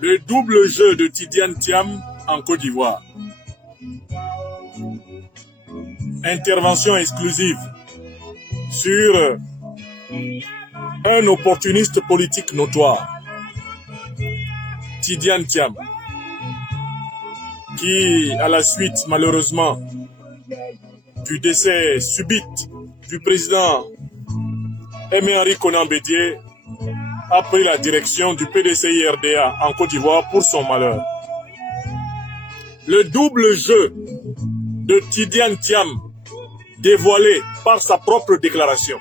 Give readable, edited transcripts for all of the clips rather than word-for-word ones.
Le double jeu de Tidiane Thiam en Côte d'Ivoire. Intervention exclusive sur un opportuniste politique notoire, Tidiane Thiam, qui, à la suite, malheureusement, du décès subite du président Aimé-Henri Konan Bédié, a pris la direction du PDCI-RDA en Côte d'Ivoire pour son malheur. Le double jeu de Tidiane Thiam, dévoilé par sa propre déclaration.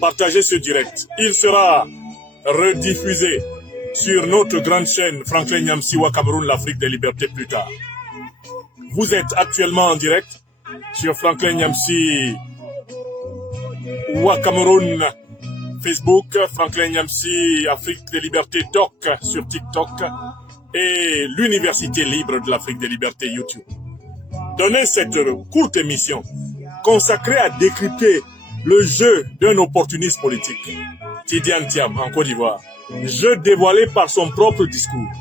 Partagez ce direct. Il sera rediffusé sur notre grande chaîne Franklin Nyamsi Wa Cameroun, l'Afrique des libertés plus tard. Vous êtes actuellement en direct sur Franklin Nyamsi Wa Cameroun Facebook, Franklin Nyamsi Afrique des libertés Doc sur TikTok et l'Université libre de l'Afrique des libertés YouTube. Donnez cette courte émission consacrée à décrypter le jeu d'un opportuniste politique, Tidiane Thiam en Côte d'Ivoire, jeu dévoilé par son propre discours.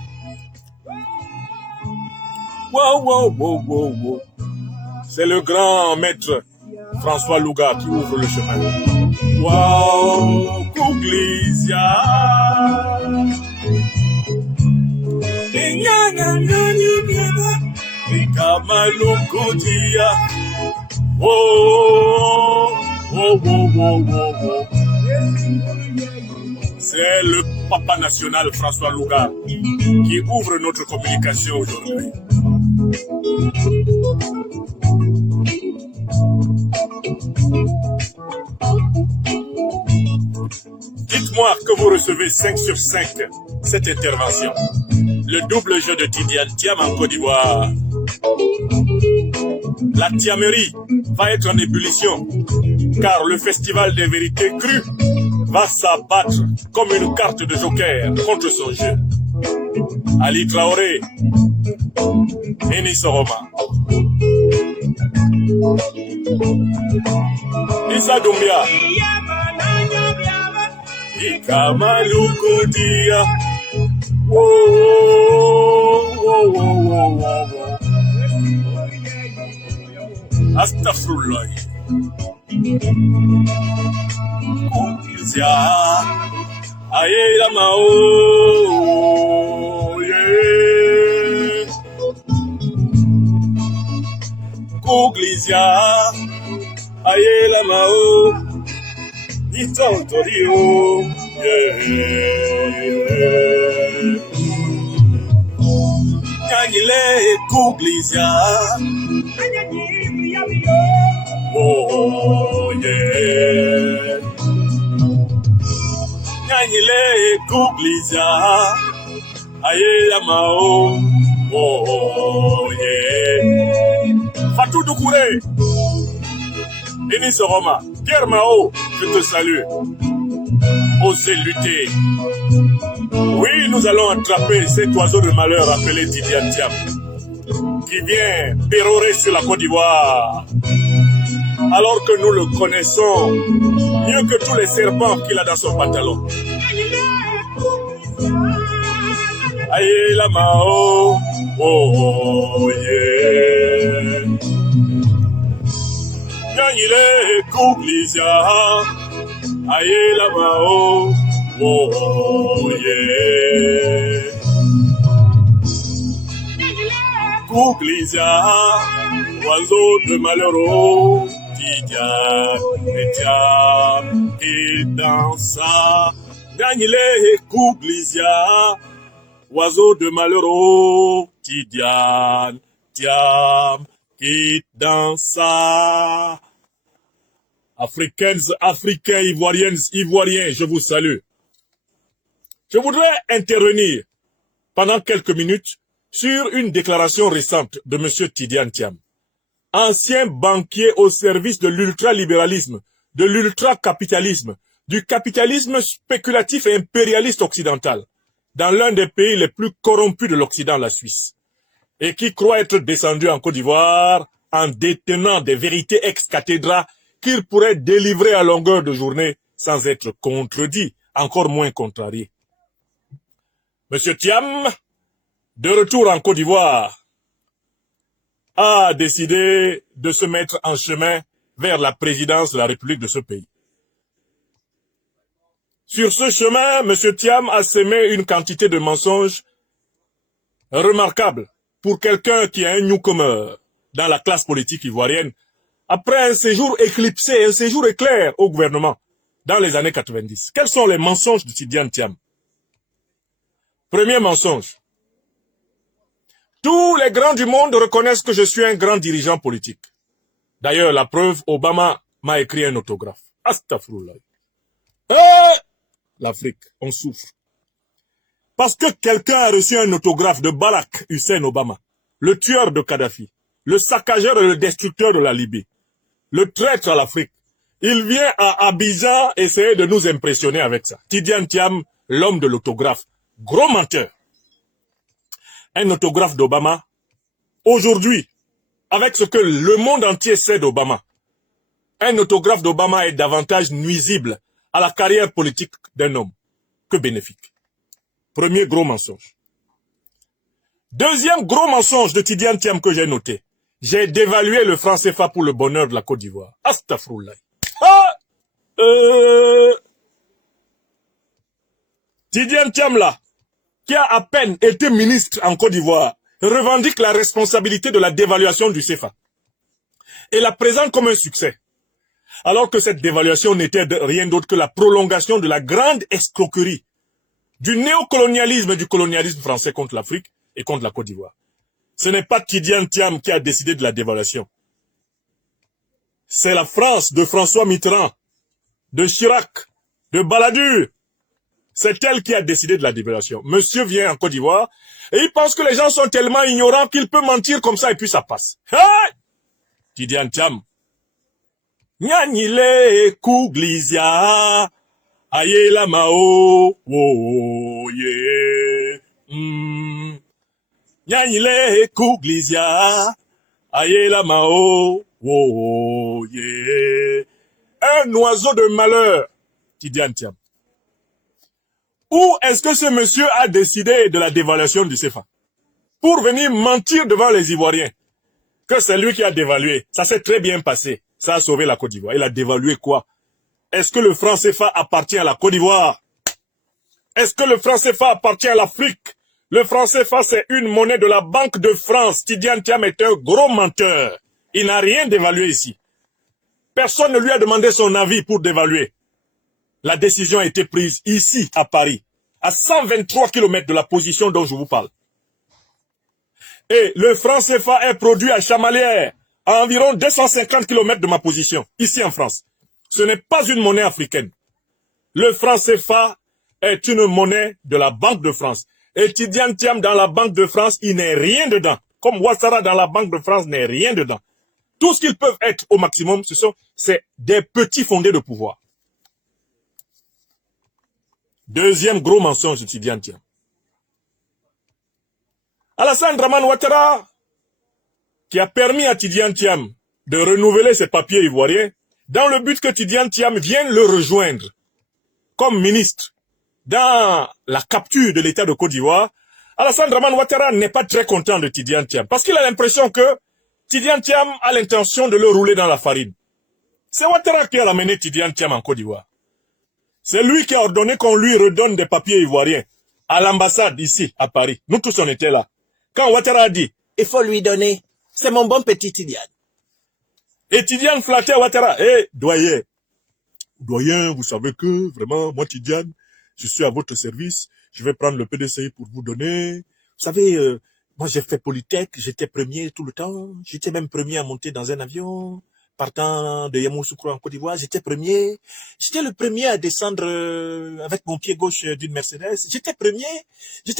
Wow, wow, wow, wow, wow. C'est le grand maître François Louga qui ouvre le chemin. Wow, Kouglisia. Oh, oh, oh, oh, oh, oh. C'est le papa national François Louga qui ouvre notre communication aujourd'hui. Dites-moi que vous recevez 5 sur 5 cette intervention. Le double jeu de Tidiane Thiam en Côte d'Ivoire. La Thiamerie va être en ébullition, car le festival des vérités crues va s'abattre comme une carte de joker contre son jeu. Ali Traoré, Enis Oroma, Issa Doumbia, Ikamalou Koudia. Oh, oh, oh, oh, oh, oh. Astaghfirullah. Koudia, aye la mao, yeah. Koudia, aye la mao, ni tontorio, yeah. Kanyile Koudia. Oh, yeah. Nyanyile Kouglisa. Aye Yamao. Oh, yeah. Fatou Doukouré. Enis Oroma. Pierre Mao, je te salue. Osez lutter. Oui, nous allons attraper cet oiseau de malheur appelé Tidiane Thiam, qui vient pérorer sur la Côte d'Ivoire, alors que nous le connaissons mieux que tous les serpents qu'il a dans son pantalon. Aïe la mao, oh yeah. Gagnile Kouglisia, aïe la mao, oh yeah. Kouglisia, oiseau de malheureux, Tidiane Thiam qui dansa. Gagnile Kouglisia, oiseau de malheureux, Tidiane Thiam qui dansa. Africaines, Africains, Ivoiriennes, Ivoiriens, je vous salue. Je voudrais intervenir pendant quelques minutes sur une déclaration récente de M. Tidiane Thiam, ancien banquier au service de l'ultralibéralisme, de l'ultracapitalisme, du capitalisme spéculatif et impérialiste occidental dans l'un des pays les plus corrompus de l'Occident, la Suisse, et qui croit être descendu en Côte d'Ivoire en détenant des vérités ex-cathédra qu'il pourrait délivrer à longueur de journée sans être contredit, encore moins contrarié. Monsieur Thiam, de retour en Côte d'Ivoire, a décidé de se mettre en chemin vers la présidence de la République de ce pays. Sur ce chemin, M. Thiam a sémé une quantité de mensonges remarquables pour quelqu'un qui est un newcomer dans la classe politique ivoirienne, après un séjour éclipsé, un séjour éclair au gouvernement dans les années 90. Quels sont les mensonges de Tidiane Thiam? Premier mensonge. Tous les grands du monde reconnaissent que je suis un grand dirigeant politique. D'ailleurs, la preuve, Obama m'a écrit un autographe. Astaghfirullah. L'Afrique, on souffre. Parce que quelqu'un a reçu un autographe de Barack Hussein Obama, le tueur de Kadhafi, le saccageur et le destructeur de la Libye, le traître à l'Afrique. Il vient à Abidjan essayer de nous impressionner avec ça. Tidiane Thiam, l'homme de l'autographe, gros menteur. Un autographe d'Obama, aujourd'hui, avec ce que le monde entier sait d'Obama, un autographe d'Obama est davantage nuisible à la carrière politique d'un homme que bénéfique. Premier gros mensonge. Deuxième gros mensonge de Tidiane Thiam que j'ai noté. J'ai dévalué le franc CFA pour le bonheur de la Côte d'Ivoire. Astaghfirullah. Tidiane Thiam là, qui a à peine été ministre en Côte d'Ivoire, revendique la responsabilité de la dévaluation du CFA et la présente comme un succès. Alors que cette dévaluation n'était rien d'autre que la prolongation de la grande escroquerie du néocolonialisme et du colonialisme français contre l'Afrique et contre la Côte d'Ivoire. Ce n'est pas Tidiane Thiam qui a décidé de la dévaluation. C'est la France de François Mitterrand, de Chirac, de Balladur. C'est elle qui a décidé de la dévaluation. Monsieur vient en Côte d'Ivoire et il pense que les gens sont tellement ignorants qu'il peut mentir comme ça et puis ça passe. Hey! Tidiane Thiam. Nyanyile kuglizia ayela mao wo ye. Nyanyile kuglizia ayela mao wo ye. Un oiseau de malheur, Tidiane Thiam. Où est-ce que ce monsieur a décidé de la dévaluation du CFA? Pour venir mentir devant les Ivoiriens que c'est lui qui a dévalué. Ça s'est très bien passé. Ça a sauvé la Côte d'Ivoire. Il a dévalué quoi? Est-ce que le franc CFA appartient à la Côte d'Ivoire? Est-ce que le franc CFA appartient à l'Afrique? Le franc CFA, c'est une monnaie de la Banque de France. Tidiane Thiam est un gros menteur. Il n'a rien dévalué ici. Personne ne lui a demandé son avis pour dévaluer. La décision a été prise ici, à Paris, à 123 km de la position dont je vous parle. Et le franc CFA est produit à Chamalières, à environ 250 km de ma position, ici en France. Ce n'est pas une monnaie africaine. Le franc CFA est une monnaie de la Banque de France. Et Tidiane Thiam dans la Banque de France, il n'est rien dedans. Comme Ouattara dans la Banque de France n'est rien dedans. Tout ce qu'ils peuvent être au maximum, c'est des petits fondés de pouvoir. Deuxième gros mensonge de Tidiane Thiam. Alassane Dramane Ouattara, qui a permis à Tidiane Thiam de renouveler ses papiers ivoiriens, dans le but que Tidiane Thiam vienne le rejoindre comme ministre dans la capture de l'État de Côte d'Ivoire. Alassane Dramane Ouattara n'est pas très content de Tidiane Thiam, parce qu'il a l'impression que Tidiane Thiam a l'intention de le rouler dans la farine. C'est Ouattara qui a ramené Tidiane Thiam en Côte d'Ivoire. C'est lui qui a ordonné qu'on lui redonne des papiers ivoiriens à l'ambassade ici, à Paris. Nous tous, on était là. Quand Ouattara a dit, il faut lui donner, c'est mon bon petit Tidiane. Et Tidiane flattait Ouattara. Doyen, vous savez que, vraiment, moi Tidiane, je suis à votre service, je vais prendre le PDCI pour vous donner. Vous savez, moi j'ai fait Polytech, j'étais premier tout le temps, j'étais même premier à monter dans un avion. Partant de Yamoussoukro en Côte d'Ivoire, j'étais le premier à descendre avec mon pied gauche d'une Mercedes, j'étais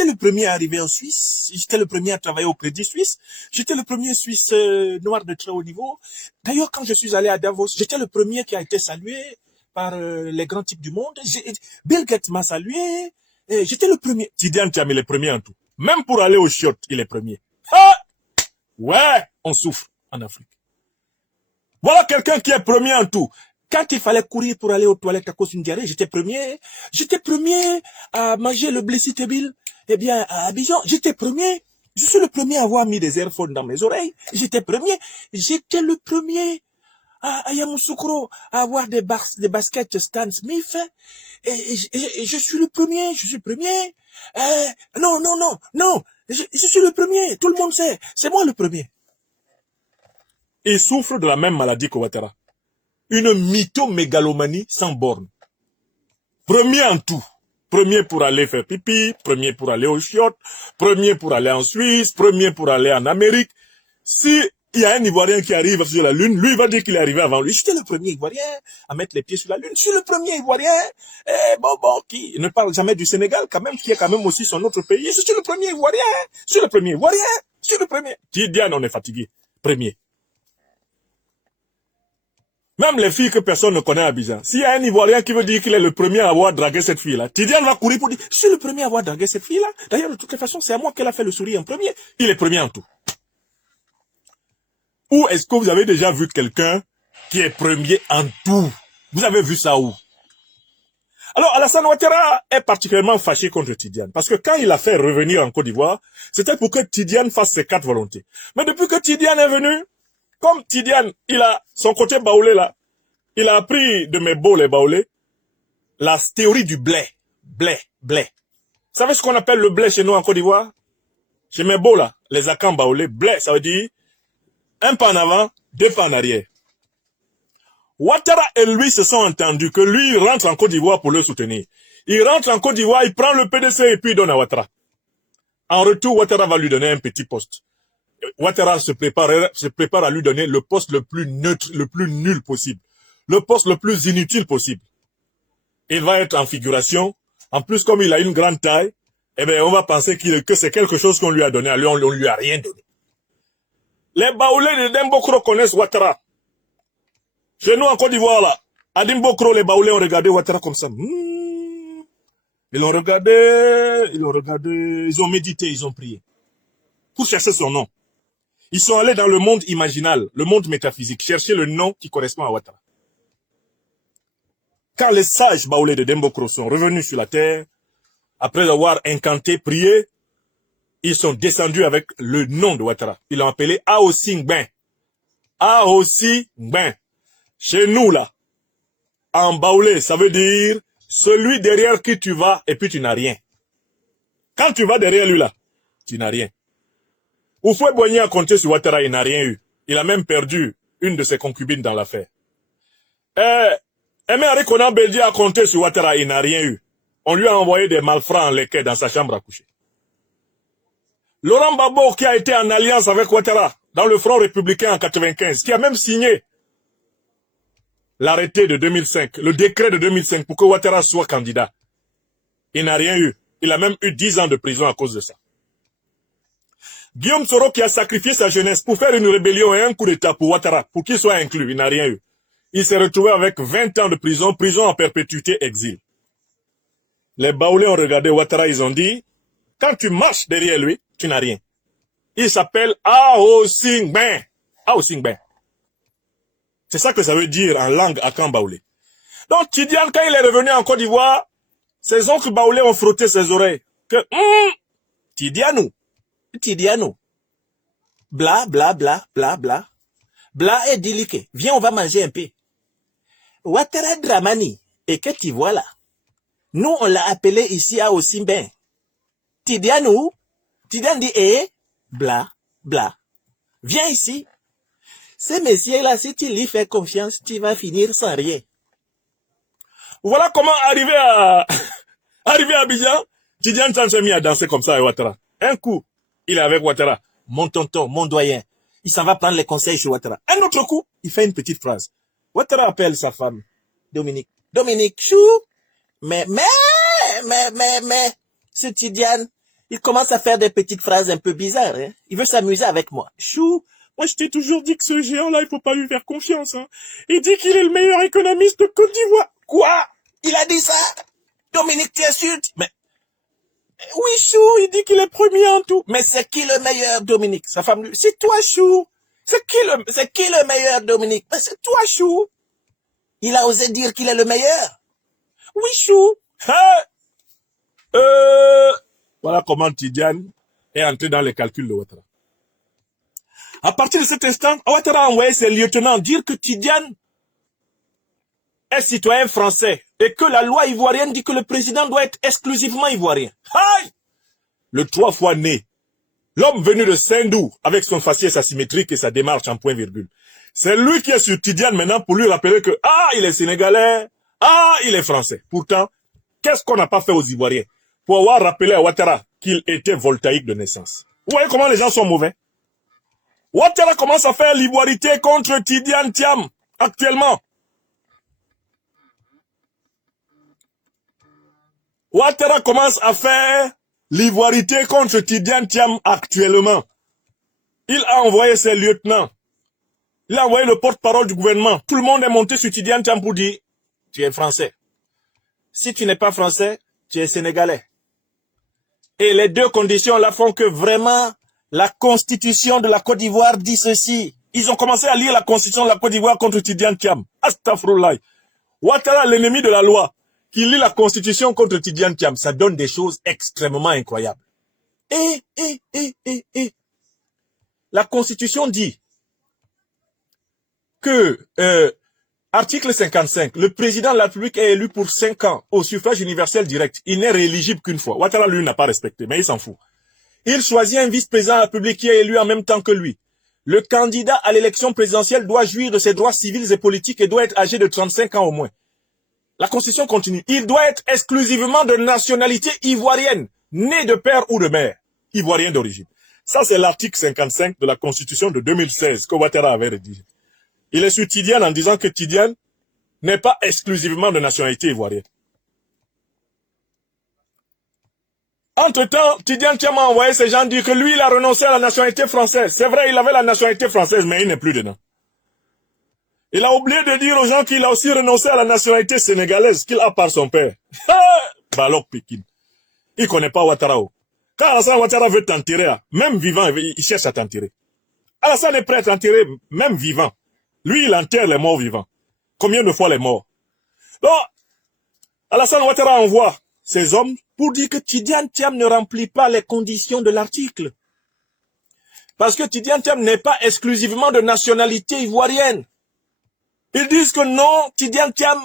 le premier à arriver en Suisse, j'étais le premier à travailler au Crédit Suisse, j'étais le premier Suisse noir de très haut niveau. D'ailleurs, quand je suis allé à Davos, j'étais le premier qui a été salué par les grands types du monde. Bill Gates m'a salué. J'étais le premier. Tidiane Tcham, il est premier en tout. Même pour aller au shot, il est premier. Ah! Ouais, on souffre en Afrique. Voilà quelqu'un qui est premier en tout. Quand il fallait courir pour aller aux toilettes à cause d'une diarrhée, j'étais premier. J'étais premier à manger le blessitebil. Eh bien, à Abidjan, j'étais premier. Je suis le premier à avoir mis des airphones dans mes oreilles. J'étais premier. J'étais le premier à Yamoussoukro à avoir des baskets Stan Smith. Et je suis le premier. Je suis le premier. Non. Je suis le premier. Tout le monde sait. C'est moi le premier. Il souffre de la même maladie que Ouattara. Une mythomégalomanie sans borne. Premier en tout. Premier pour aller faire pipi, premier pour aller au chiottes, premier pour aller en Suisse, premier pour aller en Amérique. Si il y a un Ivoirien qui arrive sur la Lune, lui il va dire qu'il est arrivé avant lui. J'étais le premier Ivoirien à mettre les pieds sur la Lune. Je suis le premier Ivoirien. Qui ne parle jamais du Sénégal, quand même, qui est quand même aussi son autre pays. Je suis le premier Ivoirien. Je suis le premier Ivoirien. Je suis le premier. Tidiane, on est fatigué. Premier. Même les filles que personne ne connaît à Abidjan. S'il y a un Ivoirien qui veut dire qu'il est le premier à avoir dragué cette fille-là, Tidiane va courir pour dire, je suis le premier à avoir dragué cette fille-là. D'ailleurs, de toutes les façons, c'est à moi qu'elle a fait le sourire en premier. Il est premier en tout. Où est-ce que vous avez déjà vu quelqu'un qui est premier en tout? Vous avez vu ça où? Alors, Alassane Ouattara est particulièrement fâché contre Tidiane. Parce que quand il a fait revenir en Côte d'Ivoire, c'était pour que Tidiane fasse ses 4 volontés. Mais depuis que Tidiane est venu, comme Tidiane, il a son côté baoulé là, il a appris de mes beaux les baoulés, la théorie du blé. Blé. Vous savez ce qu'on appelle le blé chez nous en Côte d'Ivoire? Chez mes beaux là, les akans baoulés, blé, ça veut dire un pas en avant, 2 pas en arrière. Ouattara et lui se sont entendus que lui, il rentre en Côte d'Ivoire pour le soutenir. Il rentre en Côte d'Ivoire, il prend le PDC et puis il donne à Ouattara. En retour, Ouattara va lui donner un petit poste. Ouattara se prépare à lui donner le poste le plus neutre, le plus nul possible. Le poste le plus inutile possible. Il va être en figuration. En plus, comme il a une grande taille, eh bien, on va penser que c'est quelque chose qu'on lui a donné. À lui, on lui a rien donné. Les baoulés de Dembokro connaissent Ouattara. Chez nous, en Côte d'Ivoire, là, à Dembokro, les baoulés ont regardé Ouattara comme ça. Ils l'ont regardé, ils ont médité, ils ont prié. Pour chercher son nom. Ils sont allés dans le monde imaginal, le monde métaphysique, chercher le nom qui correspond à Ouattara. Quand les sages baoulés de Dembokro sont revenus sur la terre, après avoir incanté, prié, ils sont descendus avec le nom de Ouattara. Ils l'ont appelé Aossi Ngben. Aossi Ngben. Chez nous, là, en baoulé, ça veut dire celui derrière qui tu vas et puis tu n'as rien. Quand tu vas derrière lui, là, tu n'as rien. Houphouët-Boigny a compté sur Ouattara, il n'a rien eu. Il a même perdu une de ses concubines dans l'affaire. Aimé Henri Konan Bédié a compté sur Ouattara, il n'a rien eu. On lui a envoyé des malfrats en leket dans sa chambre à coucher. Laurent Gbagbo, qui a été en alliance avec Ouattara dans le Front républicain en 95, qui a même signé l'arrêté de 2005, le décret de 2005 pour que Ouattara soit candidat. Il n'a rien eu. Il a même eu 10 ans de prison à cause de ça. Guillaume Soro, qui a sacrifié sa jeunesse pour faire une rébellion et un coup d'état pour Ouattara, pour qu'il soit inclus, il n'a rien eu. Il s'est retrouvé avec 20 ans de prison, prison en perpétuité, exil. Les baoulés ont regardé Ouattara, ils ont dit, quand tu marches derrière lui, tu n'as rien. Il s'appelle Aossi Ngben. Aossi Ngben. C'est ça que ça veut dire en langue akan baoulé. Donc Tidiane, quand il est revenu en Côte d'Ivoire, ses oncles baoulés ont frotté ses oreilles. Que, Tidianou. Bla, bla, bla, bla, bla. Bla et Dilike. Viens, on va manger un peu. Ouattara Dramani. Et que tu vois là? Nous, on l'a appelé ici à Aossi Ngben. Tidianou. Tidiane dit, bla, bla. Viens ici. Ces messieurs-là, si tu lui fais confiance, tu vas finir sans rien. Voilà comment arriver à Abidjan. Tidiane s'est mis à danser comme ça avec Ouattara. Un coup, il est avec Ouattara. Mon tonton, mon doyen. Il s'en va prendre les conseils chez Ouattara. Un autre coup, il fait une petite phrase. Ouattara appelle sa femme, Dominique. Dominique, chou. Mais, ce Tidiane, il commence à faire des petites phrases un peu bizarres. Hein. Il veut s'amuser avec moi. Chou. Moi, je t'ai toujours dit que ce géant-là, il faut pas lui faire confiance. Hein. Il dit qu'il est le meilleur économiste de Côte d'Ivoire. Quoi? Il a dit ça? Dominique, tu es sûr? Mais, oui, Chou, il dit qu'il est premier en tout. Mais c'est qui le meilleur, Dominique? Sa femme lui, c'est toi, Chou. C'est qui le meilleur, Dominique? Mais c'est toi, Chou. Il a osé dire qu'il est le meilleur. Oui, Chou. Hein? Voilà comment Tidiane est entré dans les calculs de Ouattara. À partir de cet instant, Ouattara a envoyé ses lieutenants dire que Tidiane est citoyen français et que la loi ivoirienne dit que le président doit être exclusivement ivoirien. Aïe! Le 3 fois né, l'homme venu de Saint-Dou avec son faciès asymétrique et sa démarche en point-virgule. C'est lui qui est sur Tidiane maintenant pour lui rappeler que il est sénégalais, il est français. Pourtant, qu'est-ce qu'on n'a pas fait aux Ivoiriens pour avoir rappelé à Ouattara qu'il était voltaïque de naissance? Vous voyez comment les gens sont mauvais? Ouattara commence à faire l'ivoirité contre Tidiane Thiam actuellement. Ouattara commence à faire l'ivoirité contre Tidiane Thiam actuellement. Il a envoyé ses lieutenants. Il a envoyé le porte-parole du gouvernement. Tout le monde est monté sur Tidiane Thiam pour dire « Tu es français. Si tu n'es pas français, tu es sénégalais. » Et les deux conditions-là font que vraiment, la constitution de la Côte d'Ivoire dit ceci. Ils ont commencé à lire la constitution de la Côte d'Ivoire contre Tidiane Thiam. Astaghfirullah. Ouattara, l'ennemi de la loi, qui lit la constitution contre Tidiane Thiam, ça donne des choses extrêmement incroyables. La constitution dit que, article 55, le président de la République est élu pour 5 ans au suffrage universel direct. Il n'est rééligible qu'une fois. Ouattara, lui, n'a pas respecté, mais il s'en fout. Il choisit un vice-président de la République qui est élu en même temps que lui. Le candidat à l'élection présidentielle doit jouir de ses droits civils et politiques et doit être âgé de 35 ans au moins. La Constitution continue. Il doit être exclusivement de nationalité ivoirienne, né de père ou de mère, ivoirien d'origine. Ça, c'est l'article 55 de la Constitution de 2016 que Ouattara avait rédigé. Il est sur Tidiane en disant que Tidiane n'est pas exclusivement de nationalité ivoirienne. Entre-temps, Tidiane Thiam a envoyé ces gens dire que lui, il a renoncé à la nationalité française. C'est vrai, il avait la nationalité française, mais il n'est plus dedans. Il a oublié de dire aux gens qu'il a aussi renoncé à la nationalité sénégalaise qu'il a par son père. Balok Pékin. Il ne connaît pas Ouattara. Quand Alassane Ouattara veut t'enterrer, même vivant, il cherche à t'enterrer. Alassane est prêt à t'enterrer, même vivant. Lui, il enterre les morts vivants. Combien de fois les morts? Donc, Alassane Ouattara envoie ses hommes pour dire que Tidiane Thiam ne remplit pas les conditions de l'article. Parce que Tidiane Thiam n'est pas exclusivement de nationalité ivoirienne. Ils disent que non, Tidiane Thiam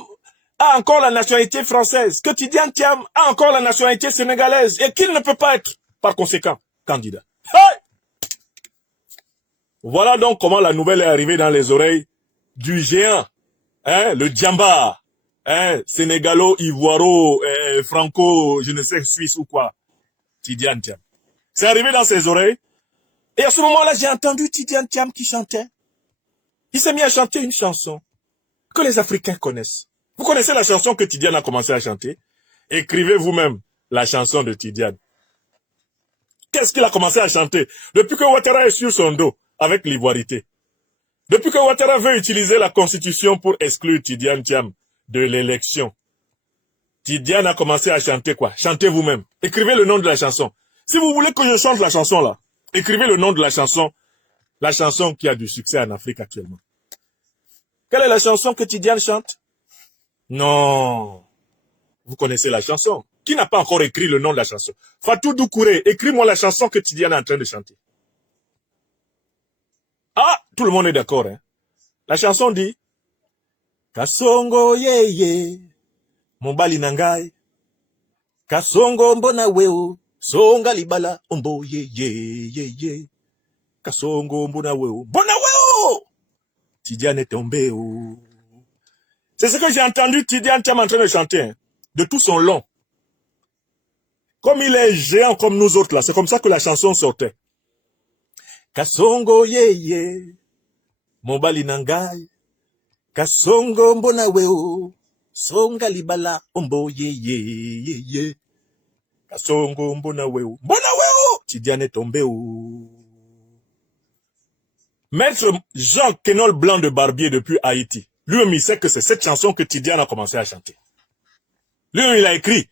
a encore la nationalité française, que Tidiane Thiam a encore la nationalité sénégalaise et qu'il ne peut pas être, par conséquent, candidat. Hey! Voilà donc comment la nouvelle est arrivée dans les oreilles du géant, le Djamba, sénégalo, franco, je ne sais, suisse ou quoi, Tidiane Thiam. C'est arrivé dans ses oreilles. Et à ce moment-là, j'ai entendu Tidiane Thiam qui chantait. Il s'est mis à chanter une chanson que les Africains connaissent. Vous connaissez la chanson que Tidiane a commencé à chanter? Écrivez vous-même la chanson de Tidiane. Qu'est-ce qu'il a commencé à chanter? Depuis que Ouattara est sur son dos, avec l'ivoirité. Depuis que Ouattara veut utiliser la constitution pour exclure Tidiane Thiam de l'élection. Tidiane a commencé à chanter quoi? Chantez vous-même. Écrivez le nom de la chanson. Si vous voulez que je chante la chanson là, écrivez le nom de la chanson qui a du succès en Afrique actuellement. Quelle est la chanson que Tidiane chante? Non. Vous connaissez la chanson. Qui n'a pas encore écrit le nom de la chanson? Fatou Doucouré, écris-moi la chanson que Tidiane est en train de chanter. Tout le monde est d'accord, hein? La chanson dit Kasongo yeye, Mobali nangai, Kasongo mbona weo, Songa libala, ombo ye. Kasongo mbona weo, Tidiane est tombé. C'est ce que j'ai entendu Tidiane Thiam en train de chanter, hein, de tout son long. Comme il est géant comme nous autres là, c'est comme ça que la chanson sortait. Kasongo yeye, Mobali nangai, Kasongo mbona weo, Songa libala, ombo ye. Kasongo mbona weo, Tidiane est tombé. Maître Jean Kenol Blanc de Barbier depuis Haïti. Lui-même, il sait que c'est cette chanson que Tidiane a commencé à chanter. Lui-même, il a écrit,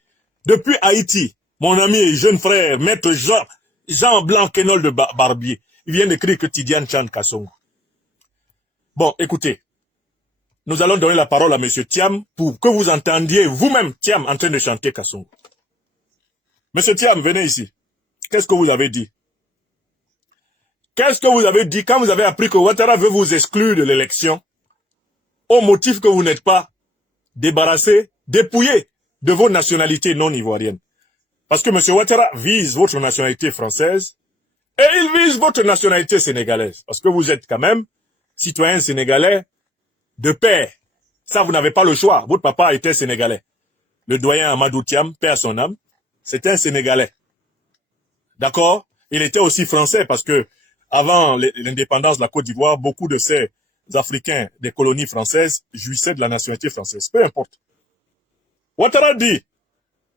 depuis Haïti, mon ami et jeune frère, maître Jean Blanc-Quenol de Barbier, il vient d'écrire que Tidiane chante Kassongo. Bon, écoutez, nous allons donner la parole à monsieur Thiam pour que vous entendiez vous-même Thiam en train de chanter Kassongo. Monsieur Thiam, venez ici. Qu'est-ce que vous avez dit? Qu'est-ce que vous avez dit quand vous avez appris que Ouattara veut vous exclure de l'élection au motif que vous n'êtes pas débarrassé, dépouillé de vos nationalités non ivoiriennes? Parce que M. Ouattara vise votre nationalité française et il vise votre nationalité sénégalaise. Parce que vous êtes quand même citoyen sénégalais de père. Ça, vous n'avez pas le choix. Votre papa était sénégalais. Le doyen Amadou Thiam, paix à son âme, c'était un Sénégalais. D'accord? Il était aussi français parce que avant l'indépendance de la Côte d'Ivoire, beaucoup de ces Africains des colonies françaises jouissaient de la nationalité française. Peu importe. Ouattara dit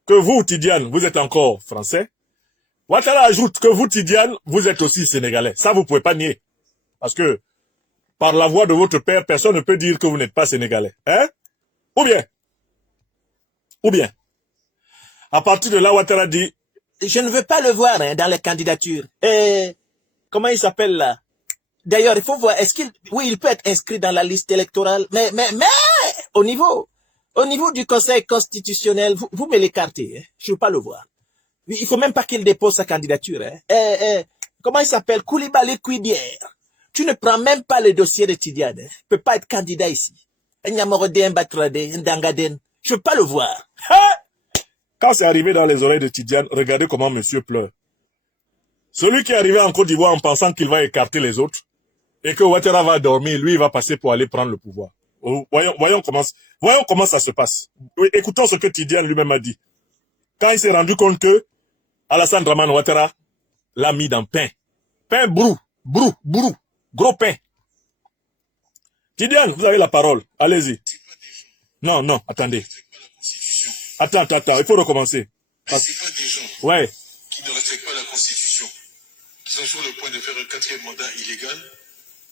que vous, Tidiane, vous êtes encore français. Ouattara ajoute que vous, Tidiane, vous êtes aussi sénégalais. Ça, vous pouvez pas nier. Parce que, par la voix de votre père, personne ne peut dire que vous n'êtes pas sénégalais. Hein? Ou bien. À partir de là, Ouattara dit, je ne veux pas le voir dans les candidatures. Comment il s'appelle là? D'ailleurs, il faut voir, oui, il peut être inscrit dans la liste électorale, mais, au niveau du Conseil constitutionnel, vous me l'écartez, hein? Je ne veux pas le voir. Il faut même pas qu'il dépose sa candidature, hein? Comment il s'appelle? Koulibaly Kouidière. Tu ne prends même pas le dossier de Tidiane, hein? Il peut pas être candidat ici. Je veux pas le voir. Quand c'est arrivé dans les oreilles de Tidiane, regardez comment monsieur pleure. Celui qui est arrivé en Côte d'Ivoire en pensant qu'il va écarter les autres, et que Ouattara va dormir, lui, il va passer pour aller prendre le pouvoir. Voyons comment ça se passe. Écoutons ce que Tidiane lui-même a dit. Quand il s'est rendu compte que Alassane Dramane Ouattara l'a mis dans pain. Pain brou, gros pain. Tidiane, vous avez la parole. Allez-y. Non, attendez. Attends, il faut recommencer. C'est pas des gens ouais. qui ne respectent pas la Constitution, qui sont sur le point de faire un 4e mandat illégal,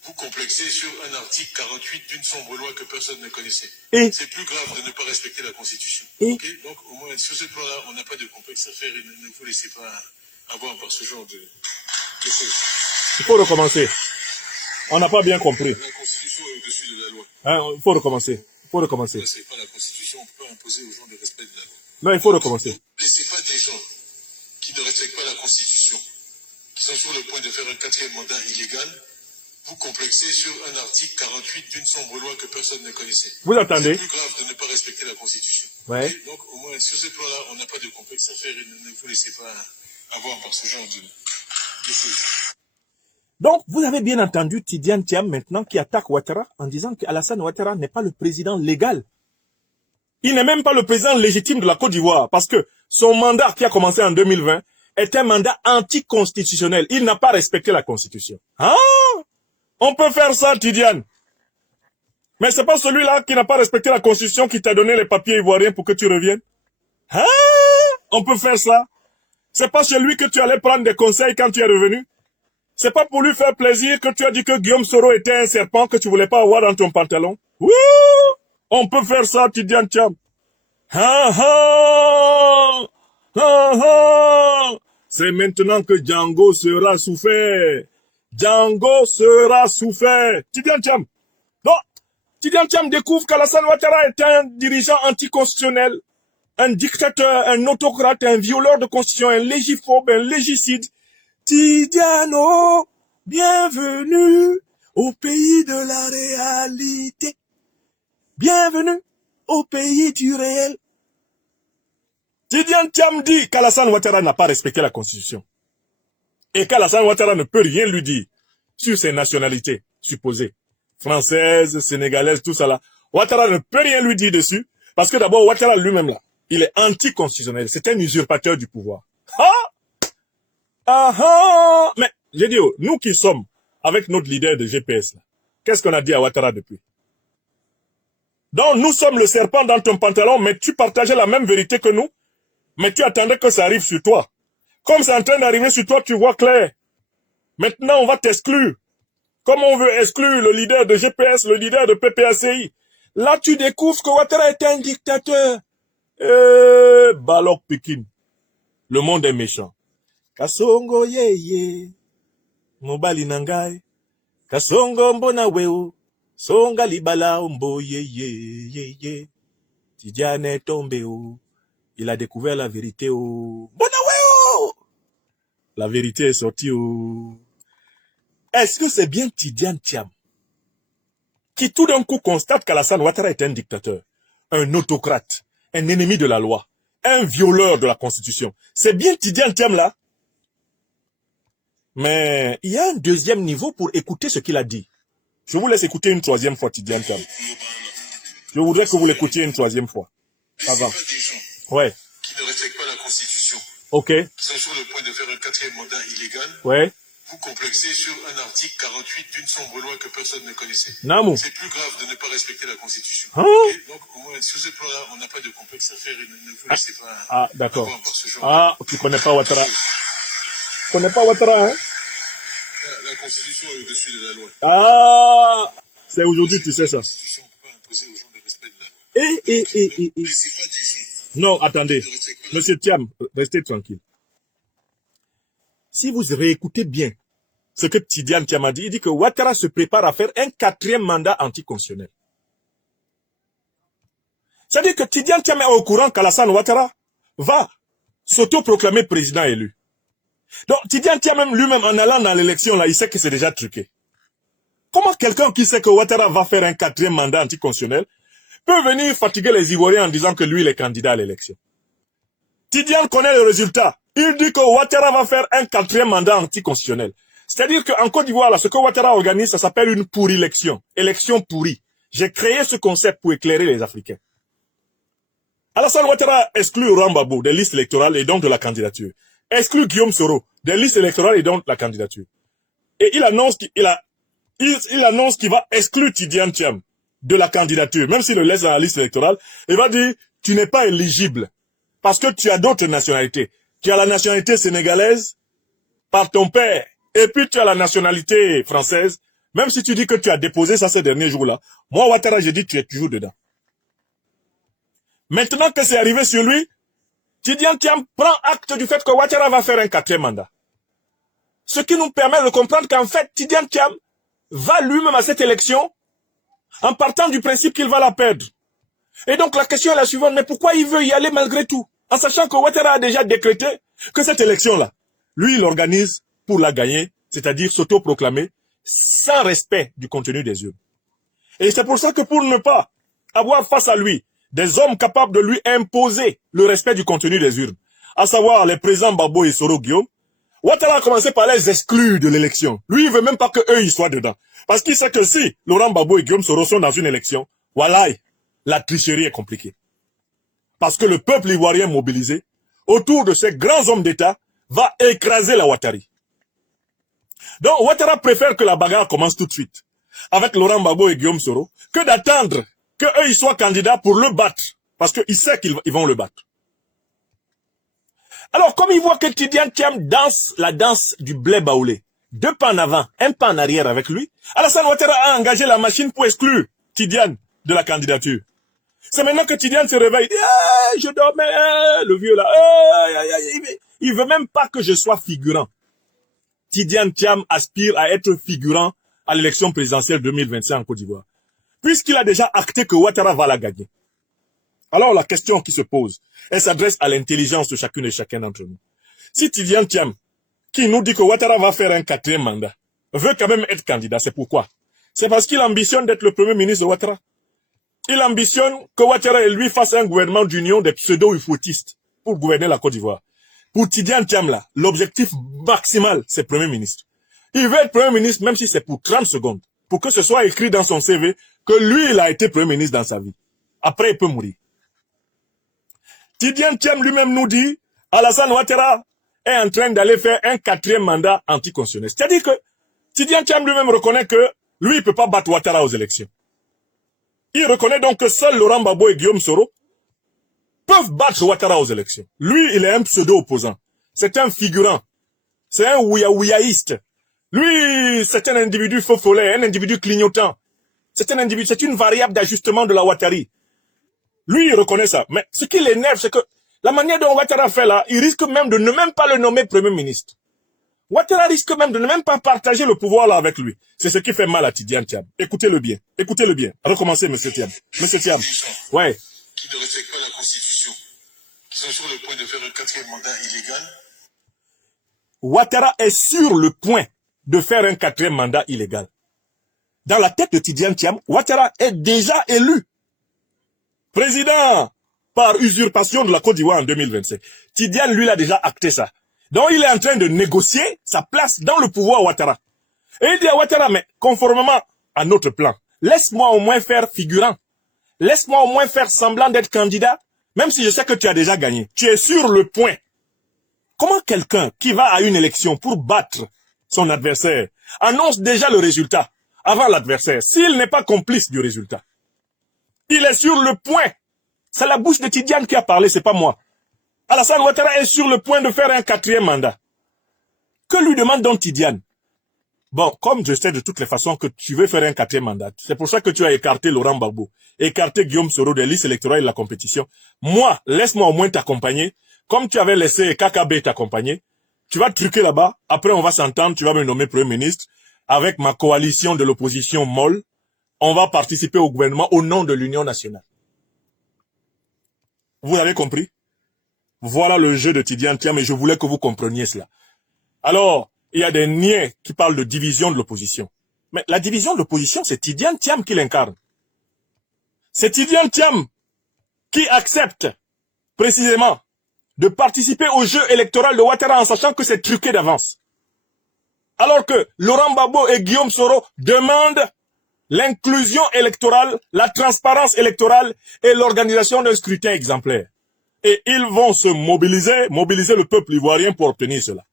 vous complexez sur un article 48 d'une sombre loi que personne ne connaissait. C'est plus grave de ne pas respecter la Constitution. Okay? Donc au moins sur ce plan-là, on n'a pas de complexe à faire et ne vous laissez pas avoir par ce genre de choses. Il faut recommencer. On n'a pas bien compris. La Constitution est au-dessus de la loi. Hein, il faut recommencer. C'est pas la Constitution, on ne peut pas imposer aux gens le respect de la loi. Non, il faut recommencer. Ne laissez pas des gens qui ne respectent pas la Constitution, qui sont sur le point de faire un 4e mandat illégal, vous complexez sur un article 48 d'une sombre loi que personne ne connaissait. Vous entendez? C'est plus grave de ne pas respecter la Constitution. Ouais. Okay? Donc au moins sur ce plan-là, on n'a pas de complexe à faire et ne vous laissez pas avoir par ce genre de choses. Donc, vous avez bien entendu Tidiane Thiam maintenant qui attaque Ouattara en disant qu'Alassane Ouattara n'est pas le président légal. Il n'est même pas le président légitime de la Côte d'Ivoire parce que son mandat qui a commencé en 2020 est un mandat anticonstitutionnel. Il n'a pas respecté la Constitution. Ah! On peut faire ça, Tidiane. Mais c'est pas celui-là qui n'a pas respecté la Constitution qui t'a donné les papiers ivoiriens pour que tu reviennes. Ah! On peut faire ça. C'est pas chez lui que tu allais prendre des conseils quand tu es revenu. C'est pas pour lui faire plaisir que tu as dit que Guillaume Soro était un serpent que tu voulais pas avoir dans ton pantalon. Wouh! On peut faire ça, Tidiane Thiam. C'est maintenant que Django sera souffert. Tidiane Thiam. Donc, Tidiane Thiam découvre qu'Alassane Ouattara est un dirigeant anticonstitutionnel, un dictateur, un autocrate, un violeur de constitution, un légiphobe, un légicide. Tidiano, bienvenue au pays de la réalité. Bienvenue au pays du réel. Tidiane Thiam dit qu'Alassane Ouattara n'a pas respecté la Constitution. Et qu'Alassane Ouattara ne peut rien lui dire sur ses nationalités supposées. Françaises, sénégalaises, tout ça là. Ouattara ne peut rien lui dire dessus. Parce que d'abord, Ouattara lui-même là, il est anticonstitutionnel. C'est un usurpateur du pouvoir. Mais, j'ai dit, nous qui sommes avec notre leader de GPS là, qu'est-ce qu'on a dit à Ouattara depuis? Donc, nous sommes le serpent dans ton pantalon, mais tu partageais la même vérité que nous, mais tu attendais que ça arrive sur toi. Comme c'est en train d'arriver sur toi, tu vois clair. Maintenant, on va t'exclure. Comme on veut exclure le leader de GPS, le leader de PPACI. Là, tu découvres que Ouattara est un dictateur. Balok Pekin. Le monde est méchant. Kasongo ye. Mobali nangai. Kasongo mbona weo. Songa libala ombo ye. Tidiane est tombé oh. Il a découvert la vérité oh. Mbona weo. La vérité est sortie oh. Est-ce que c'est bien Tidiane Thiam qui tout d'un coup constate qu'Alassane Ouattara est un dictateur, un autocrate, un ennemi de la loi, un violeur de la Constitution? C'est bien Tidiane Thiam là? Mais il y a un deuxième niveau pour écouter ce qu'il a dit. Je vous laisse écouter une troisième fois Tidiane Thiam. Je voudrais que vous l'écoutiez une troisième fois. Avant. Ouais. Qui ne respectent pas la Constitution. Ok. Qui sont sur le point de faire un 4e mandat illégal. Ouais. Vous complexez sur un article 48 d'une sombre loi que personne ne connaissait. Namou. C'est plus grave de ne pas respecter la Constitution. Hein? Et donc, au moins, sur ce plan-là, on n'a pas de complexe à faire et ne vous laissez pas... Ah, d'accord. Par ce genre Tu connais pas Ouattara. Tu connais pas Ouattara, hein? La Constitution est au-dessus de la loi. Ah, c'est aujourd'hui, tu sais ça. La Constitution ne peut pas imposer aux gens de respect de la loi. Eh. Mais c'est pas des gens. Non, attendez. Monsieur Thiam, restez tranquille. Si vous réécoutez bien ce que Tidiane Thiam a dit, il dit que Ouattara se prépare à faire un 4e mandat anticonstitutionnel. C'est-à-dire que Tidiane Thiam est au courant qu'Alassane Ouattara va s'autoproclamer président élu. Donc Tidiane Thiam même lui-même en allant dans l'élection là, il sait que c'est déjà truqué. Comment quelqu'un qui sait que Ouattara va faire un 4e mandat anticonstitutionnel peut venir fatiguer les Ivoiriens en disant que lui il est candidat à l'élection? Tidiane connaît le résultat. Il dit que Ouattara va faire un 4e mandat anticonstitutionnel. C'est-à-dire qu'en Côte d'Ivoire, là, ce que Ouattara organise, ça s'appelle une pourri-élection. Élection pourrie. J'ai créé ce concept pour éclairer les Africains. Alassane Ouattara exclut Laurent Gbagbo des listes électorales et donc de la candidature. Exclut Guillaume Soro des listes électorales et donc de la candidature. Et il annonce qu'il va exclure Tidiane Thiam de la candidature, même s'il le laisse dans la liste électorale. Il va dire, tu n'es pas éligible parce que tu as d'autres nationalités. Tu as la nationalité sénégalaise par ton père. Et puis tu as la nationalité française, même si tu dis que tu as déposé ça ces derniers jours-là. Moi, Ouattara, j'ai dit tu es toujours dedans. Maintenant que c'est arrivé sur lui, Tidiane Thiam prend acte du fait que Ouattara va faire un 4e mandat. Ce qui nous permet de comprendre qu'en fait, Tidiane Thiam va lui-même à cette élection en partant du principe qu'il va la perdre. Et donc la question est la suivante, mais pourquoi il veut y aller malgré tout? En sachant que Ouattara a déjà décrété que cette élection-là, lui, il organise pour la gagner, c'est-à-dire s'autoproclamer, sans respect du contenu des urnes. Et c'est pour ça que pour ne pas avoir face à lui des hommes capables de lui imposer le respect du contenu des urnes, à savoir les présidents Gbagbo et Soro Guillaume, Ouattara a commencé par les exclure de l'élection. Lui, il veut même pas que eux ils soient dedans. Parce qu'il sait que si Laurent Gbagbo et Guillaume Soro sont dans une élection, voilà, la tricherie est compliquée. Parce que le peuple ivoirien mobilisé, autour de ces grands hommes d'État, va écraser la Ouattari. Donc Ouattara préfère que la bagarre commence tout de suite, avec Laurent Gbagbo et Guillaume Soro, que d'attendre qu'eux ils soient candidats pour le battre. Parce qu'il sait qu'ils vont le battre. Alors, comme il voit que Tidiane Thiam danse la danse du blé baoulé, 2 pas en avant, 1 pas en arrière avec lui, Alassane Ouattara a engagé la machine pour exclure Tidiane de la candidature. C'est maintenant que Tidiane se réveille, il dit, je dormais, le vieux là, il veut même pas que je sois figurant. Tidiane Thiam aspire à être figurant à l'élection présidentielle 2025 en Côte d'Ivoire, puisqu'il a déjà acté que Ouattara va la gagner. Alors la question qui se pose, elle s'adresse à l'intelligence de chacune et chacun d'entre nous. Si Tidiane Thiam, qui nous dit que Ouattara va faire un 4e mandat, veut quand même être candidat, c'est pourquoi? C'est parce qu'il ambitionne d'être le premier ministre de Ouattara. Il ambitionne que Ouattara et lui fassent un gouvernement d'union des pseudo-ufoutistes pour gouverner la Côte d'Ivoire. Pour Tidiane Thiam là, l'objectif maximal, c'est premier ministre. Il veut être premier ministre même si c'est pour 30 secondes, pour que ce soit écrit dans son CV que lui, il a été premier ministre dans sa vie. Après, il peut mourir. Tidiane Thiam lui-même nous dit, Alassane Ouattara est en train d'aller faire un 4e mandat anticonstitutionnel. C'est-à-dire que Tidiane Thiam lui-même reconnaît que lui, il ne peut pas battre Ouattara aux élections. Il reconnaît donc que seul Laurent Gbagbo et Guillaume Soro peuvent battre Ouattara aux élections. Lui, il est un pseudo-opposant. C'est un figurant. C'est un ouïaïste. Lui, c'est un individu faux follet, un individu clignotant. c'est un individu, c'est une variable d'ajustement de la Ouattari. Lui, il reconnaît ça. Mais ce qui l'énerve, c'est que la manière dont Ouattara fait là, il risque même de ne même pas le nommer Premier ministre. Ouattara risque même de ne même pas partager le pouvoir là avec lui. C'est ce qui fait mal à Tidiane Thiam. Écoutez-le bien. Écoutez-le bien. Recommencez, monsieur Thiam. Monsieur Thiam. Ouais. Qui ne respectent pas la Constitution, qui sont sur le point de faire un 4e mandat illégal. Ouattara est sur le point de faire un 4e mandat illégal. Dans la tête de Tidiane Thiam, Ouattara est déjà élu président par usurpation de la Côte d'Ivoire en 2025. Tidiane, lui, a déjà acté ça. Donc, il est en train de négocier sa place dans le pouvoir Ouattara. Et il dit à Ouattara, mais conformément à notre plan, laisse-moi au moins faire figurant. Laisse-moi au moins faire semblant d'être candidat, même si je sais que tu as déjà gagné. Tu es sur le point. Comment quelqu'un qui va à une élection pour battre son adversaire annonce déjà le résultat avant l'adversaire, s'il n'est pas complice du résultat? Il est sur le point. C'est la bouche de Tidiane qui a parlé, c'est pas moi. Alassane Ouattara est sur le point de faire un 4e mandat. Que lui demande donc Tidiane? Bon, comme je sais de toutes les façons que tu veux faire un 4e mandat, c'est pour ça que tu as écarté Laurent Gbagbo, écarté Guillaume Soro des listes électorales et de la compétition. Moi, laisse-moi au moins t'accompagner. Comme tu avais laissé KKB t'accompagner, tu vas truquer là-bas. Après, on va s'entendre, tu vas me nommer Premier ministre. Avec ma coalition de l'opposition molle, on va participer au gouvernement au nom de l'Union nationale. Vous avez compris? Voilà le jeu de Tidiane Thiam et je voulais que vous compreniez cela. Alors, il y a des niais qui parlent de division de l'opposition. Mais la division de l'opposition, c'est Tidiane Thiam qui l'incarne. C'est Tidiane Thiam qui accepte précisément de participer au jeu électoral de Ouattara en sachant que c'est truqué d'avance. Alors que Laurent Gbagbo et Guillaume Soro demandent l'inclusion électorale, la transparence électorale et l'organisation d'un scrutin exemplaire. Et ils vont se mobiliser le peuple ivoirien pour obtenir cela.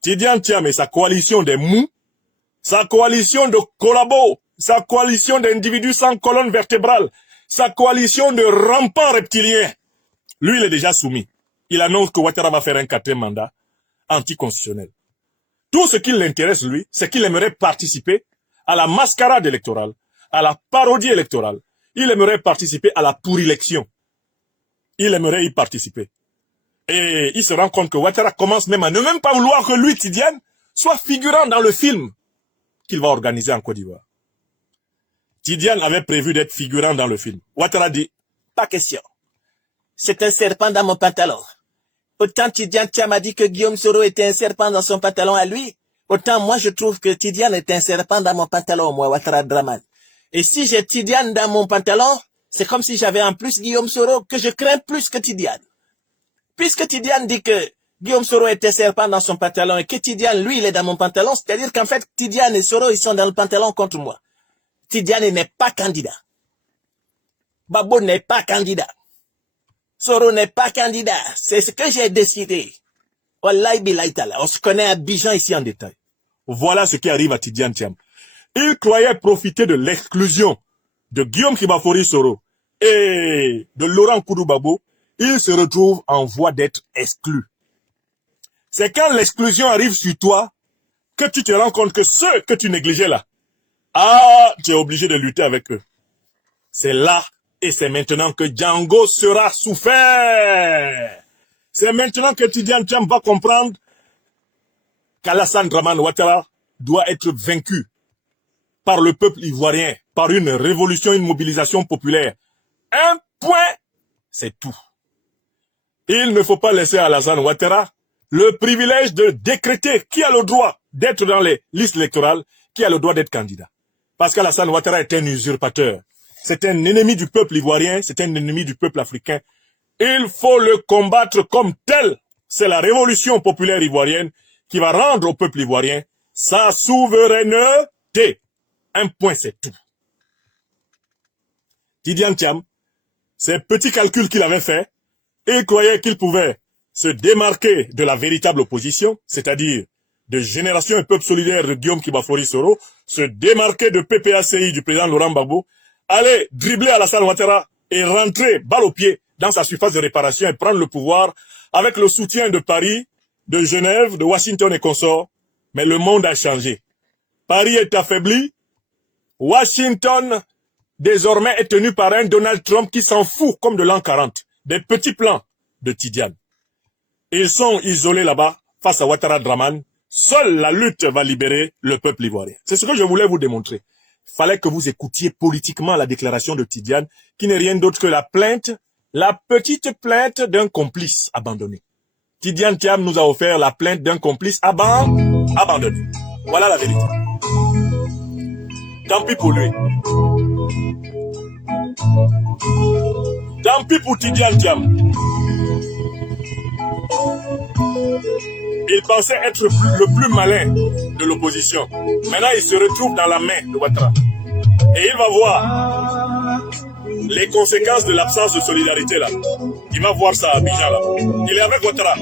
Tidiane Thiam et sa coalition des mous, sa coalition de collabos, sa coalition d'individus sans colonne vertébrale, sa coalition de rampants reptiliens, lui il est déjà soumis. Il annonce que Ouattara va faire un 4e mandat anticonstitutionnel. Tout ce qui l'intéresse lui, c'est qu'il aimerait participer à la mascarade électorale, à la parodie électorale. Il aimerait participer à la pourrilection. Il aimerait y participer. Et il se rend compte que Ouattara commence même à ne même pas vouloir que lui, Tidiane, soit figurant dans le film qu'il va organiser en Côte d'Ivoire. Tidiane avait prévu d'être figurant dans le film. Ouattara dit, pas question. C'est un serpent dans mon pantalon. Autant Tidiane Thiam a dit que Guillaume Soro était un serpent dans son pantalon à lui, autant moi je trouve que Tidiane est un serpent dans mon pantalon, moi, Ouattara Draman. Et si j'ai Tidiane dans mon pantalon, c'est comme si j'avais en plus Guillaume Soro que je crains plus que Tidiane. Puisque Tidiane dit que Guillaume Soro était serpent dans son pantalon et que Tidiane, lui, il est dans mon pantalon, c'est-à-dire qu'en fait, Tidiane et Soro, ils sont dans le pantalon contre moi. Tidiane n'est pas candidat. Gbagbo n'est pas candidat. Soro n'est pas candidat. C'est ce que j'ai décidé. Wallahi billahi ta'ala. On se connaît à Abidjan ici en détail. Voilà ce qui arrive à Tidiane Thiam. Il croyait profiter de l'exclusion de Guillaume Kibafori Soro et de Laurent Koudou Gbagbo. Il se retrouve en voie d'être exclu. C'est quand l'exclusion arrive sur toi que tu te rends compte que ceux que tu négligeais là, tu es obligé de lutter avec eux. C'est là et c'est maintenant que Django sera souffert. C'est maintenant que Tidiane Thiam va comprendre qu'Alassane Dramane Ouattara doit être vaincu par le peuple ivoirien, par une révolution, une mobilisation populaire. Un point, c'est tout. Il ne faut pas laisser à Alassane Ouattara le privilège de décréter qui a le droit d'être dans les listes électorales, qui a le droit d'être candidat. Parce qu'Alassane Ouattara est un usurpateur. C'est un ennemi du peuple ivoirien, c'est un ennemi du peuple africain. Il faut le combattre comme tel. C'est la révolution populaire ivoirienne qui va rendre au peuple ivoirien sa souveraineté. Un point, c'est tout. Tidiane Thiam, ces petits calculs qu'il avait faits, il croyait qu'il pouvait se démarquer de la véritable opposition, c'est-à-dire de Génération et Peuple Solidaire de Guillaume Kibafori Soro, se démarquer de PPACI du président Laurent Gbagbo, aller dribbler Alassane Ouattara et rentrer balle au pied dans sa surface de réparation et prendre le pouvoir avec le soutien de Paris, de Genève, de Washington et consorts. Mais le monde a changé. Paris est affaibli, Washington, désormais, est tenu par un Donald Trump qui s'en fout comme de l'an 40. Des petits plans de Tidiane. Ils sont isolés là-bas face à Ouattara Draman. Seule la lutte va libérer le peuple ivoirien. C'est ce que je voulais vous démontrer. Il fallait que vous écoutiez politiquement la déclaration de Tidiane, qui n'est rien d'autre que la plainte, la petite plainte d'un complice abandonné. Tidiane Thiam nous a offert la plainte d'un complice abandonné. Voilà la vérité. Tant pis pour lui. Tant pis pour Tidiane Thiam. Il pensait être le plus malin de l'opposition. Maintenant, il se retrouve dans la main de Ouattara. Et il va voir les conséquences de l'absence de solidarité là. Il va voir ça à Abidjan là. Il est avec Ouattara.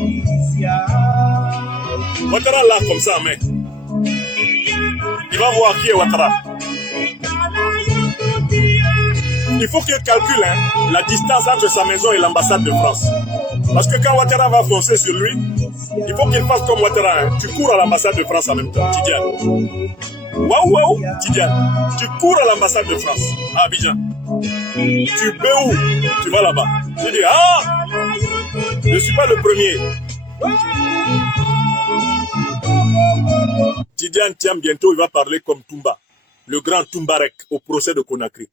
Ouattara là, comme ça en main. Il va voir qui est Ouattara. Il faut qu'il calcule la distance entre sa maison et l'ambassade de France. Parce que quand Ouattara va foncer sur lui, il faut qu'il fasse comme Ouattara. Tu cours à l'ambassade de France en même temps, Tidiane. Waouh, Tidiane. Tu cours à l'ambassade de France, à Abidjan. Tu peux où? Tu vas là-bas. Tu dis, ah, je ne suis pas le premier. Tidiane Thiam, bientôt, il va parler comme Toumba, le grand Toumbarek, au procès de Conakry.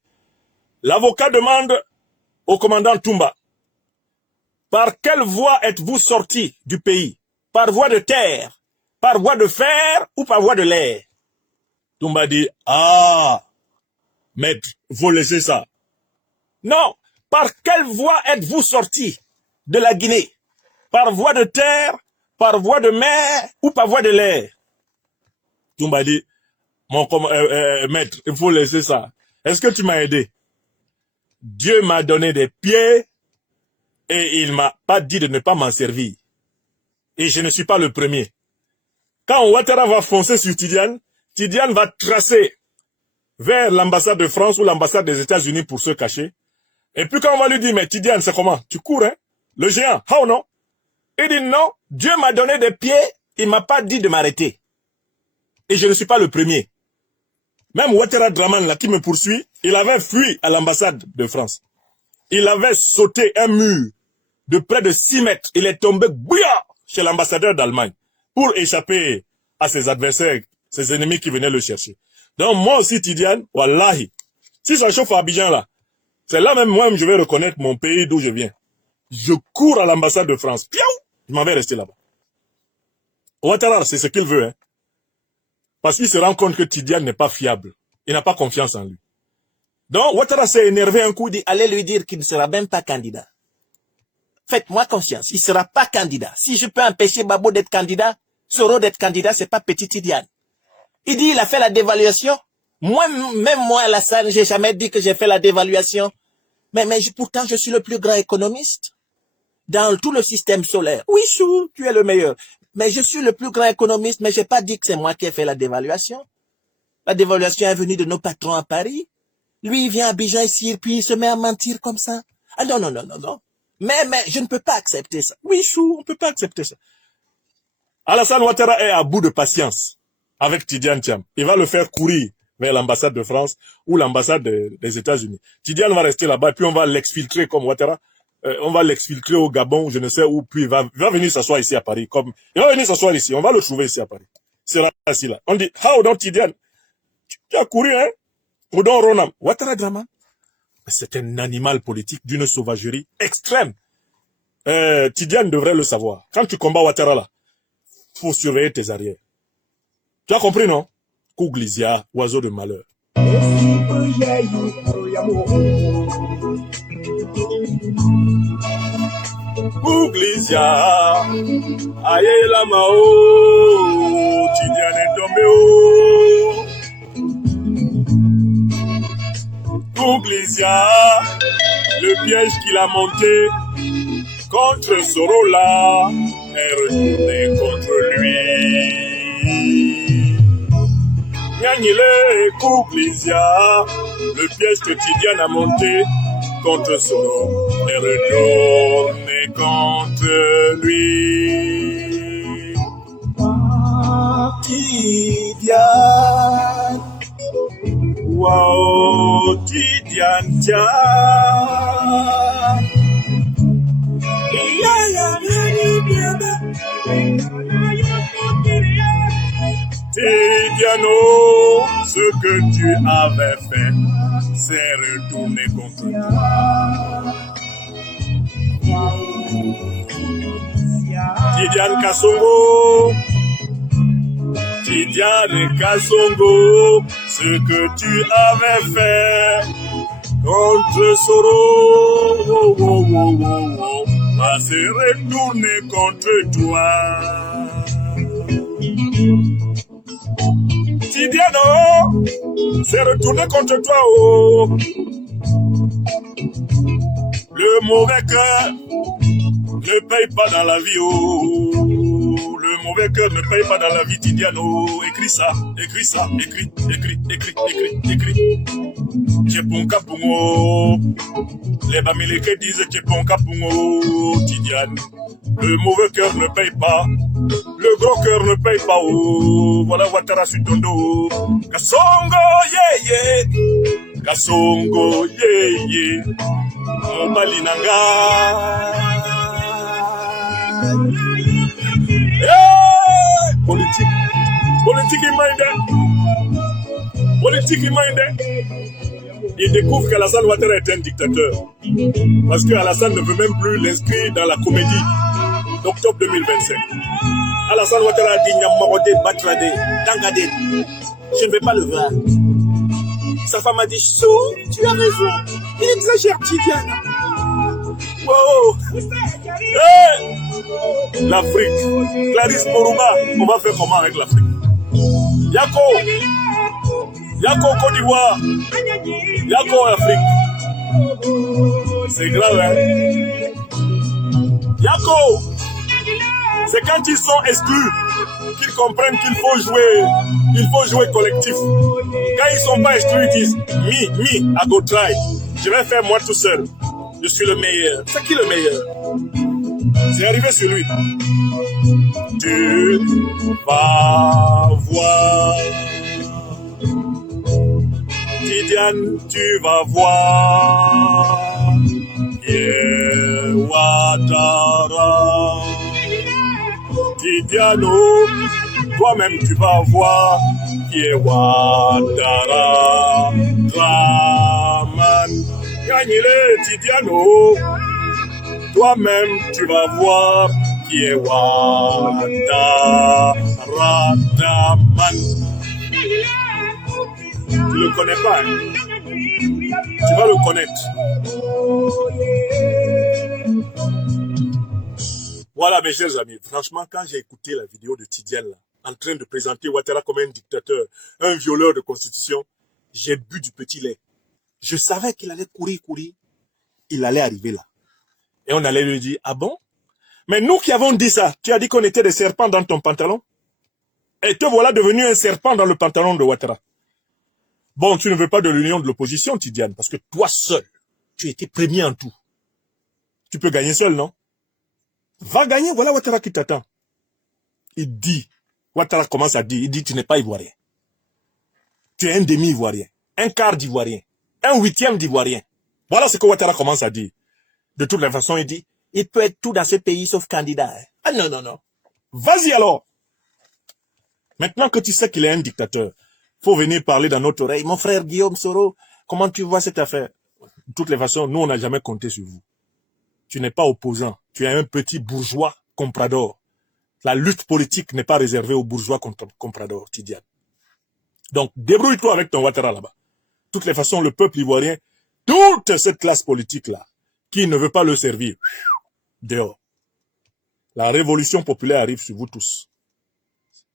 L'avocat demande au commandant Toumba, par quelle voie êtes-vous sorti du pays? Par voie de terre, par voie de fer ou par voie de l'air? Toumba dit, ah, maître, vous laissez ça. Non, par quelle voie êtes-vous sorti de la Guinée? Par voie de terre, par voie de mer ou par voie de l'air? Toumba dit, maître, il faut laisser ça. Est-ce que tu m'as aidé? Dieu m'a donné des pieds et il m'a pas dit de ne pas m'en servir. Et je ne suis pas le premier. Quand Ouattara va foncer sur Tidiane, Tidiane va tracer vers l'ambassade de France ou l'ambassade des États-Unis pour se cacher. Et puis quand on va lui dire, mais Tidiane, c'est comment? Tu cours, hein? Le géant, how non? Il dit non, Dieu m'a donné des pieds, il m'a pas dit de m'arrêter. Et je ne suis pas le premier. Même Ouattara Draman, là, qui me poursuit, il avait fui à l'ambassade de France. Il avait sauté un mur de près de 6 mètres. Il est tombé bouillant chez l'ambassadeur d'Allemagne pour échapper à ses adversaires, ses ennemis qui venaient le chercher. Donc moi aussi, Tidiane, wallahi, si ça chauffe à Abidjan là, c'est là même moi je vais reconnaître mon pays d'où je viens. Je cours à l'ambassade de France. Piaou, je m'en vais rester là-bas. Ouattara, c'est ce qu'il veut, hein. Parce qu'il se rend compte que Tidiane n'est pas fiable. Il n'a pas confiance en lui. Donc, Ouattara s'est énervé un coup, dit, allez lui dire qu'il ne sera même pas candidat. Faites-moi confiance, il ne sera pas candidat. Si je peux empêcher Babo d'être candidat, Soro d'être candidat, c'est pas petit Tidiane. Il dit, il a fait la dévaluation. Même moi, Alassane, j'ai jamais dit que j'ai fait la dévaluation. Mais pourtant, je suis le plus grand économiste dans tout le système solaire. Oui, Chou, tu es le meilleur. Mais je suis le plus grand économiste, mais j'ai pas dit que c'est moi qui ai fait la dévaluation. La dévaluation est venue de nos patrons à Paris. Lui, il vient à Abidjan ici, puis il se met à mentir comme ça. Ah non. Mais je ne peux pas accepter ça. Oui, Chou, on ne peut pas accepter ça. Alassane Ouattara est à bout de patience avec Tidiane Thiam. Il va le faire courir vers l'ambassade de France ou l'ambassade des États-Unis. Tidiane va rester là-bas, puis on va l'exfiltrer comme Ouattara. On va l'exfiltrer au Gabon, je ne sais où, puis il va venir s'asseoir ici à Paris. Il va venir s'asseoir ici, on va le trouver ici à Paris. Il sera assis là. On dit, how don't Tidiane? Tu as couru, hein? Oudon Ronam. Ouattara Draman. C'est un animal politique d'une sauvagerie extrême. Tidiane devrait le savoir. Quand tu combats Ouattara là, faut surveiller tes arrières. Tu as compris, non? Kouglisia, oiseau de malheur. Kouglisia, aïe la mao, Tidiane est tombé haut. Kouglisia, le piège qu'il a monté contre Sorola est retourné contre lui. Nyangile Kouglisia, le piège que Tidiane a monté contre Soro est retourné contre lui. Tidiane, wow. Tidiano, ce que tu avais fait, c'est retourné contre toi. Tidiane Kassongo, Tidiane Kassongo, ce que tu avais fait contre Soro, va se retourner contre toi. Tidiano, c'est retourné contre toi, oh. Le mauvais cœur ne paye pas dans la vie, oh. Le mauvais cœur ne paye pas dans la vie, Tidiano. Écris ça, écris ça, écris. Tcheponka Pungo. Les Bamileke disent Tcheponka Pungo, Tidiane. Le mauvais cœur ne paye pas. Le gros cœur ne paye pas, oh. Voilà Ouattara sur ton dos. Kassongo, yeah, yeah. Kassongo, yeah, yeah. Mobali nanga. Hey! Politique minded. Il découvre qu'Alassane Ouattara est un dictateur. Parce que Alassane ne veut même plus l'inscrire dans la comédie d'octobre 2025. Alassane Ouattara a dit Nyamorode, Batrade, Dangade. Je ne vais pas le voir. Sa femme a dit Chou, tu as raison. Il exagère, Tidiane. Wow! Hey! L'Afrique. Clarisse Mouruma, on va faire comment avec l'Afrique? Yako Côte d'Ivoire. Yako Afrique. C'est grave, hein? Yako! C'est quand ils sont exclus qu'ils comprennent qu'il faut jouer collectif. Quand ils sont pas exclus, ils disent me, I go try. Je vais faire moi tout seul. Je suis le meilleur. C'est qui le meilleur? C'est arrivé sur lui. Tu vas voir. Tidiane, tu vas voir. Yeah, Ouattara. Tidiano, toi-même tu vas voir. Yeah, Ouattara. Draman. Gagne-le, Tidiano. Toi-même, tu vas voir qui est Ouattara Daman. Tu le connais pas, hein? Tu vas le connaître. Voilà, mes chers amis. Franchement, quand j'ai écouté la vidéo de Tidiane, là, en train de présenter Ouattara comme un dictateur, un violeur de constitution, j'ai bu du petit lait. Je savais qu'il allait courir. Il allait arriver là. Et on allait lui dire, ah bon? Mais nous qui avons dit ça, tu as dit qu'on était des serpents dans ton pantalon? Et te voilà devenu un serpent dans le pantalon de Ouattara. Bon, tu ne veux pas de l'union de l'opposition, Tidiane, parce que toi seul, tu étais premier en tout. Tu peux gagner seul, non? Va gagner, voilà Ouattara qui t'attend. Il dit, Ouattara commence à dire, il dit, tu n'es pas ivoirien. Tu es un demi-ivoirien, un quart d'ivoirien, un huitième d'ivoirien. Voilà ce que Ouattara commence à dire. De toute la façon, il dit, il peut être tout dans ce pays sauf candidat. Hein. Ah non. Vas-y alors. Maintenant que tu sais qu'il est un dictateur, faut venir parler dans notre oreille. Mon frère Guillaume Soro, comment tu vois cette affaire? De toutes les façons, nous, on n'a jamais compté sur vous. Tu n'es pas opposant. Tu es un petit bourgeois comprador. La lutte politique n'est pas réservée aux bourgeois comprador, Tidiane. Donc, débrouille-toi avec ton Ouattara là-bas. De toutes les façons, le peuple ivoirien, toute cette classe politique-là, qui ne veut pas le servir, dehors. La révolution populaire arrive sur vous tous.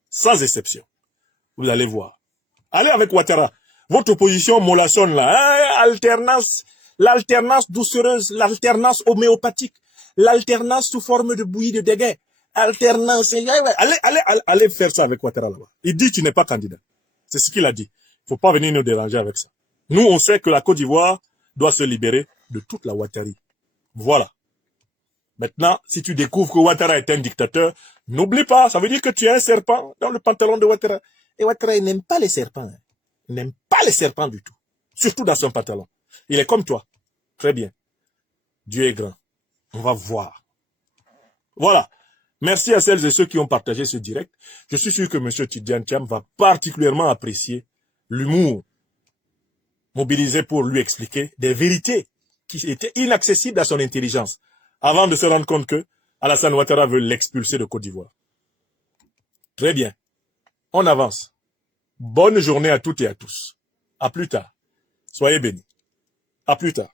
Sans exception. Vous allez voir. Allez avec Ouattara. Votre opposition mollassonne là. Hein, l'alternance doucereuse, l'alternance homéopathique, l'alternance sous forme de bouillie de déguet. Alternance. Allez faire ça avec Ouattara là-bas. Il dit qu'il n'est pas candidat. C'est ce qu'il a dit. Il ne faut pas venir nous déranger avec ça. Nous, on sait que la Côte d'Ivoire doit se libérer de toute la Ouattari. Voilà. Maintenant, si tu découvres que Ouattara est un dictateur, n'oublie pas, ça veut dire que tu es un serpent dans le pantalon de Ouattara. Et Ouattara, il n'aime pas les serpents. Hein. Il n'aime pas les serpents du tout. Surtout dans son pantalon. Il est comme toi. Très bien. Dieu est grand. On va voir. Voilà. Merci à celles et ceux qui ont partagé ce direct. Je suis sûr que M. Tidjane Thiam va particulièrement apprécier l'humour mobilisé pour lui expliquer des vérités qui étaient inaccessibles à son intelligence, avant de se rendre compte que Alassane Ouattara veut l'expulser de Côte d'Ivoire. Très bien. On avance. Bonne journée à toutes et à tous. À plus tard. Soyez bénis. À plus tard.